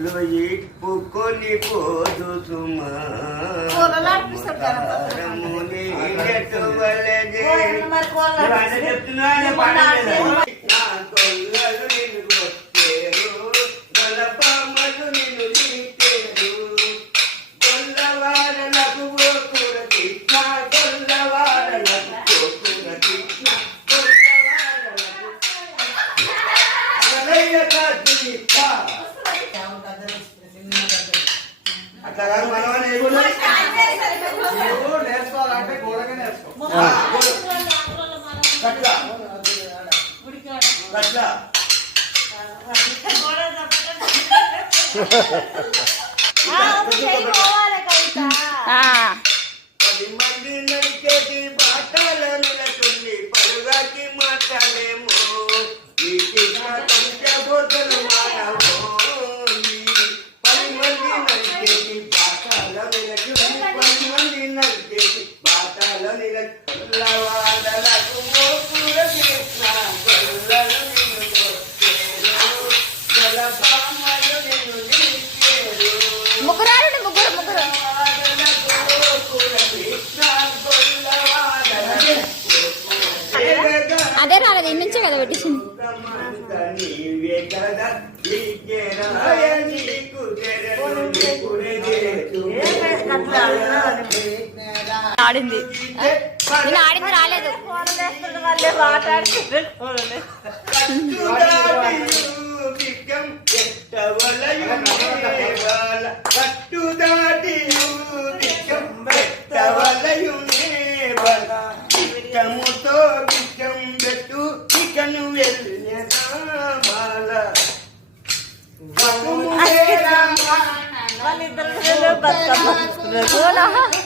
నీళ్ళు ఇప్పుకొని పోదు సుమా చెప్తున్నా నేర్చుకోవాలంటే గోడగా పది మంది నడిచేది బాటల నిలతుంది పలుగాకి మాట్లాడేమో పంచబోతులు మానవో 10 మంది నడిచేది బాటల నిలతుంది 10 మంది నడిచేది బాటల నిలవాడలకు మోపుర కృష్ణ గొల్లలో నిన్ను గొల్లపామలు నిన్ను నిలిచేరు అదే రాలేదు నుంచే కదా పెట్టించింది ఆడింది నేను ఆడింది రాలేదు బిచ్చముతో బిచ్చం పెట్టు ఇకను వెళ్ళినామాల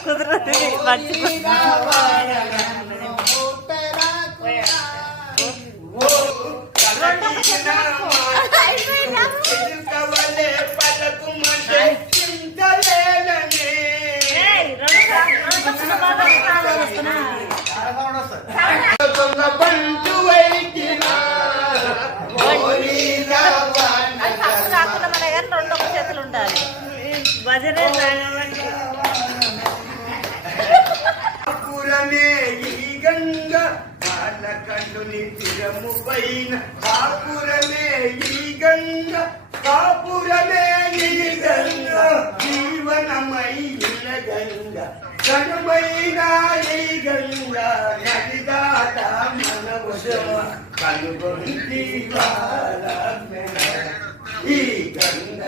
కుదరదు రెండు చేతులు ఉండాలి భజనే పురమే ఈ గంగ వాళ్ళ కండుని తిరము పైన కాపురమే ఈ గంగ కాపురమే ఈ గంగ జీవనమై గంగ కనుమైన ఈ గంగ నది దాట మన వశమ కనుగొంది ఈ గంగ